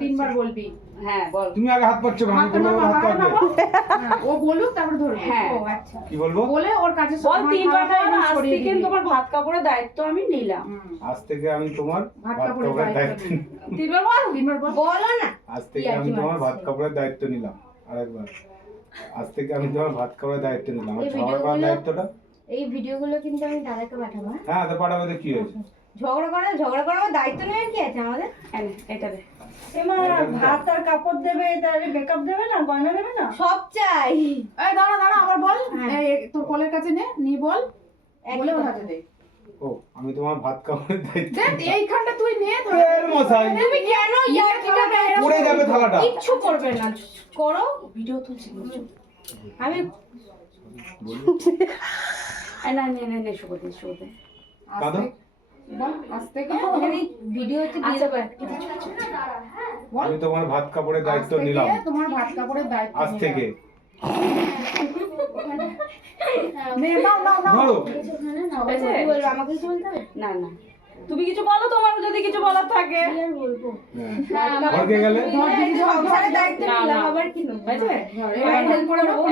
তিনবার বলবি। হ্যাঁ বল। তুমি আগে হাত পাচ্ছো, আমি তোমার হাত পাচ্ছি। ও বলুক তারপর ধরবি। হ্যাঁ। ও আচ্ছা। কি বলবো? বলে ওর কাছে বল তিনবার বল। আজ থেকে তোমার ভাত কাপড়ের দায়িত্ব আমি নিলাম। আজ থেকে আমি তোমার ভাত ভাত কাপড়ের কাপড়ের দায়িত্ব দায়িত্ব তিনবার বল। তিনবার বল। বলো না। আজ থেকে আমি তোমার ভাত কাপড়ের দায়িত্ব নিলাম। আরেকবার, আজ থেকে আমি তোমার ভাত কাপড়ের দায়িত্ব নিলাম। আর এই ঝগড়া করার দায়িত্বটা? এই ভিডিওগুলো কিন্তু আমি দাদাকে পাঠাবো। হ্যাঁ, তো পাঠাবে তো কি হয়েছে? ঝগড়া করার দায়িত্ব নেওয়ার কি আছে আমাদের? এটা দে। এমা ভাত আর কাপড় দেবে, তাহলে মেকআপ দেবে না, গয়না দেবে না? সব চাই। এই দাঁড়া দাঁড়া আবার বল। হ্যাঁ। এই তোর কলের কাছে নে, নিয়ে বল। বলে ওর হাতে দে। ও, আমি তোমার ভাত কাপড়ের দায়িত্ব দেখ এইখানটা তুই নে ধরে। এর মশাই তুমি কেন ইয়ার্কিটা দেয়? উড়ে যাবে থালাটা। কিচ্ছু করবে না। করো, ভিডিও তুলছি। আমি না না না না শুভ দে শুভ দে। কাঁদো। বল আস্তে কে। এখানে ভিডিও হচ্ছে দিয়ে দেবো। বল আমি তোমার ভাত কাপড়ের দায়িত্ব আজ থেকে নিলাম তোমার ভাত কাপড়ের দায়িত্ব আজ নিলাম। থেকে। নে নাও নাও নাও। ধরো। হয়েছে? বলবো আমাকে কিছু বলতে হবে? না না তুমি কিছু বলো, তোমার যদি কিছু বলার থাকে। কি আর বলবো? ঘরকে গেলে ধর দিদি ধর, সংসারের দায়িত্ব না, নিলাম না। আবার কি নেবো? হয়েছে? এবার হেল্প করে দেবো।